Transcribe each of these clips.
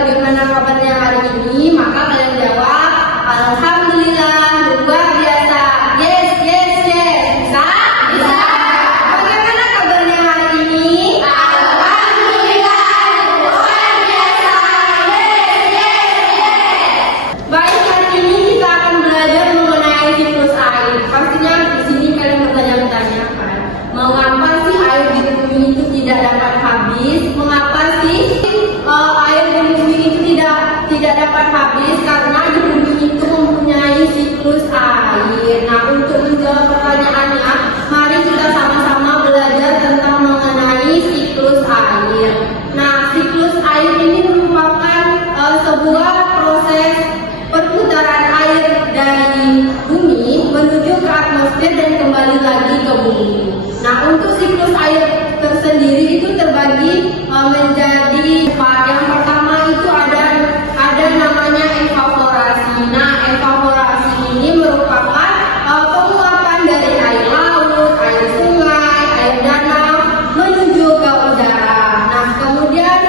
bagaimana kabarnya hari ini? Maka kalian jawab, Alhamdulillah, luar biasa. Yes, yes, yes. Bisa? Bisa. Bagaimana kabarnya hari ini? Alhamdulillah, luar biasa. Yes, yes, yes. Baik, hari ini kita akan belajar mengenai siklus air. Pastinya di sini kalian bertanya-tanya kan, mengapa sih air di bumi itu tidak dapat habis? Mengapa sih air di bumi itu tidak dapat habis? Karena di bumi itu mempunyai siklus air. Nah, untuk menjawab pertanyaannya, mari kita sama-sama belajar tentang mengenai siklus air. Nah, siklus air ini merupakan sebuah proses perputaran air dari bumi menuju ke atmosfer dan kembali lagi ke bumi. Nah, untuk siklus air tersendiri itu terbagi menjadi empat. Yang pertama itu ada namanya evaporasi. Nah, evaporasi ini merupakan penguapan dari air laut, air sungai, air danau menuju ke udara. Nah, kemudian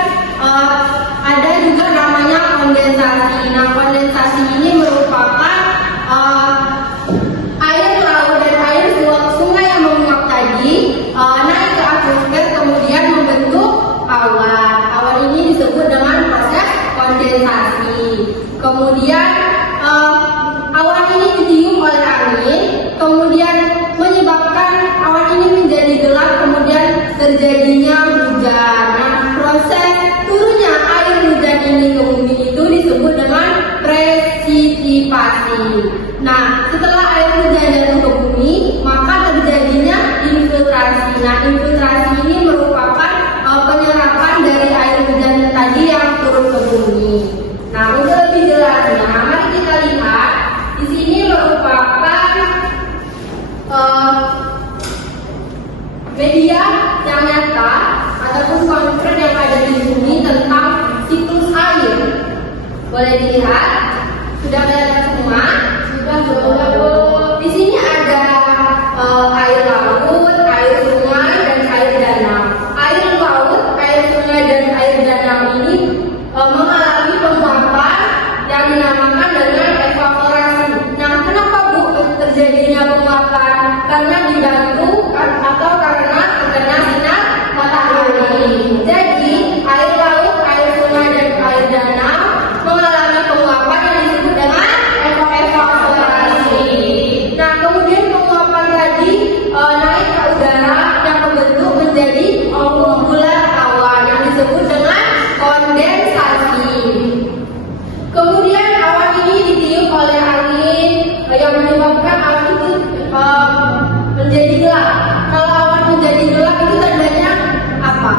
ada juga namanya kondensasi. Nah, kondensasi ini merupakan air laut dan air sungai yang menguap tadi naik ke atmosfer kemudian membentuk awan. Awan ini disebut dengan proses kondensasi. Kemudian awan ini ditiup oleh angin, kemudian menyebabkan awan ini menjadi gelap, kemudian terjadinya hujan. Nah, proses turunnya air hujan ini ke bumi itu disebut dengan presipitasi. Nah, setelah air hujan jatuh ke bumi, maka terjadinya infiltrasi. Nah, infiltrasi ini merupakan penyerapan dari air hujan tadi yang turun ke bumi. Nah, untuk lebih jelasnya, mari kita lihat di sini merupakan media yang nyata ataupun konkret yang ada di bumi tentang siklus air. Boleh dilihat? Sudah melihat semua? Sudah. Di sini ada air laut, air sungai, dan air danau. Air laut, air sungai, dan air danau ini mengalami penguapan yang dinamakan dengan evaporasi. Nah, kenapa Bu terjadinya penguapan? Karena dibantu atau karena terkena sinar matahari. Jadi, air laut, air sungai, dan air danau mengalami penguapan yang disebut dengan evaporasi. Nah, kemudian penguapan tadi naik ke udara yang membentuk menjadi kumpulan awan yang disebut dengan kondensasi. Kemudian awan ini ditiup oleh angin yang menyebabkan awan itu menjadi gelap. Kalau awan menjadi gelap itu tandanya apa?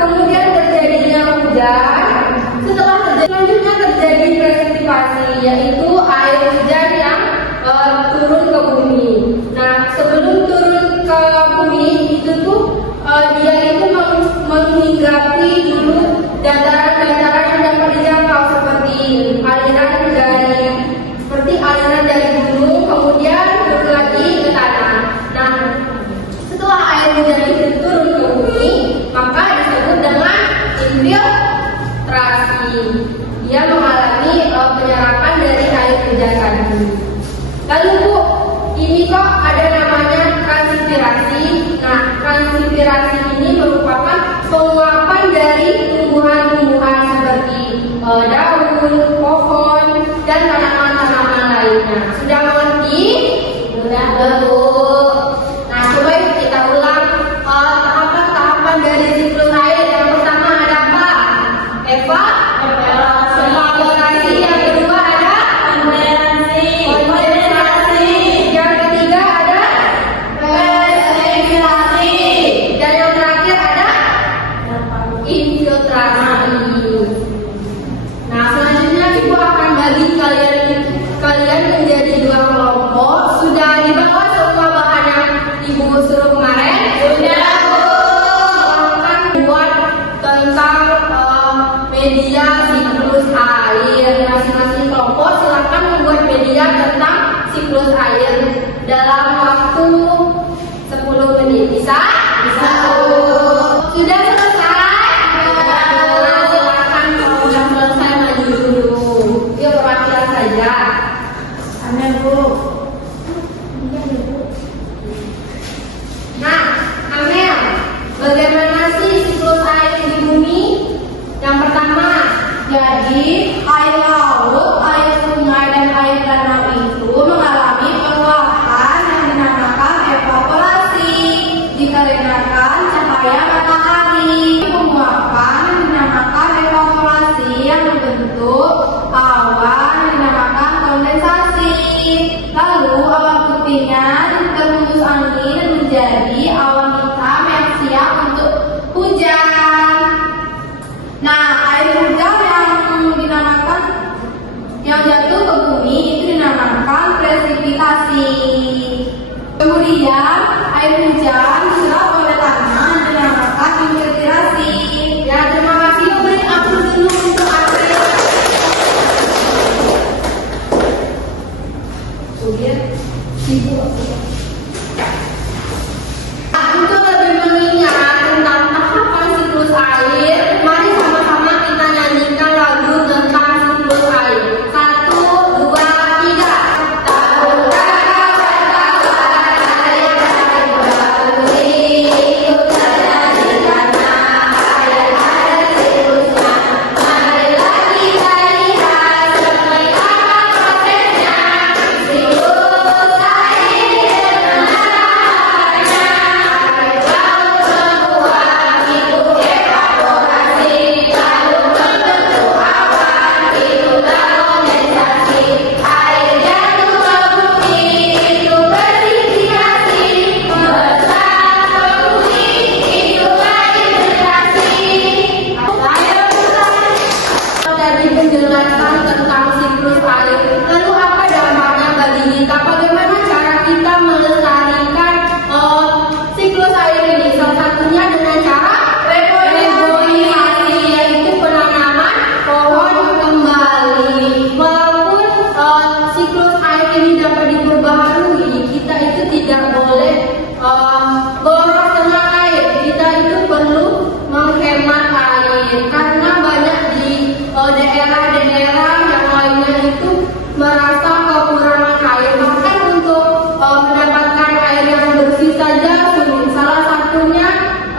Kemudian terjadinya hujan. Selanjutnya terjadi presipitasi, yaitu air hujan yang turun ke bumi. Nah, sebelum turun ke bumi itu tuh dia itu menghinggapi dulu dataran-dataran yang dapat dijangkau seperti aliran dari gunung, kemudian turun lagi ke tanah. Nah, setelah air hujan itu turun ke bumi, maka disebut dengan infiltrasi. Dia mengalami penyerapan dari air hujan tadi. Lalu Bu, ini kok ada namanya transpirasi. Nah, transpirasi ini merupakan penguapan dari tumbuhan-tumbuhan seperti daun, pohon, dan tanaman-tanaman lainnya. Sudah mengerti? Sudah, Bu. Nah, coba yuk kita ulang tahapan dari siklus air. Yang pertama ada apa? Evaporasi. Yang kedua ada kondensasi. Yang ketiga ada presipitasi. Dan yang terakhir ada infiltrasi. Nah, selanjutnya Ibu akan bagi kalian menjadi dua kelompok. Sudah dibawa semua bahan yang Ibu suruh kemarin? Sudah, Bu. Akan buat tentang media siklus air. Masing-masing kelompok silakan membuat media tentang siklus air dalam waktu 10 menit. Bisa? Bisa. Sudah selesai? kasih. Kemudian, air hujan diserap oleh tanah dengan rapat infiltrasi. Ya, terima kasih. Beri aplaus dulu untuk April. Untuk lebih mengingat tentang tahapan siklus air, mari sama-sama kita nyanyikan lagu tentang siklus air. 1, 2, 3. Tahukah kawan-kawan air bergulih itu terjadi karena air ada siklusnya. Marilah kita lihat seperti apa prosesnya. Siklus air penjelasan tentang siklus air. Lalu apa dampaknya bagi kita? Bagaimana cara kita melestarikan siklus air ini? Salah satunya dengan cara reboisasi, yaitu penanaman pohon kembali. Walaupun siklus air ini dapat diperbaharui, kita itu tidak boleh boros dengan air. Kita itu perlu menghemat air karena banyak di daerah-daerah yang lainnya itu merasa kekurangan air. Bahkan untuk mendapatkan air yang bersih saja sulit. Salah satunya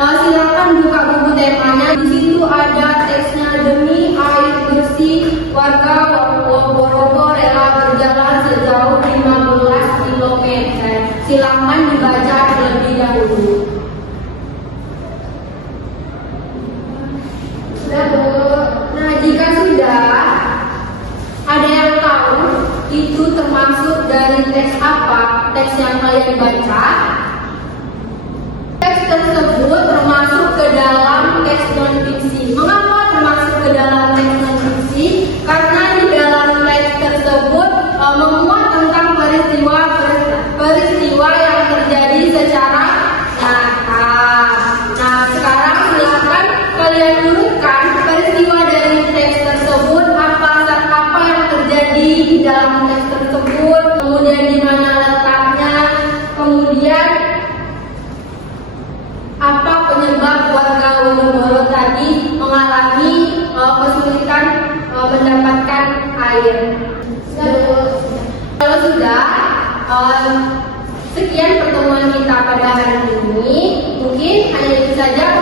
silakan buka buku temanya. Di situ ada teksnya, demi air bersih warga Wonorogo rela berjalan sejauh 15 km. Silakan dibaca terlebih dahulu. Sudah, Bu. Nah, jika sudah, ada yang tahu itu termasuk dari teks apa? Teks yang kalian baca. Teks tersebut termasuk ke dalam teks non-fiksi. Mengapa termasuk ke dalam teks non-fiksi? Karena di dalam teks tersebut memuat tentang peristiwa yang terjadi secara nyata. Nah, sekarang silakan kalian urutkan peristiwa dari teks tersebut, apa yang terjadi di dalam teks tersebut, kemudian di mana letaknya, kemudian apa penyebab warga Wonorogo tadi mengalami kesulitan mendapatkan air. Kalau sudah, sekian pertemuan kita pada hari ini. Mungkin hanya itu saja.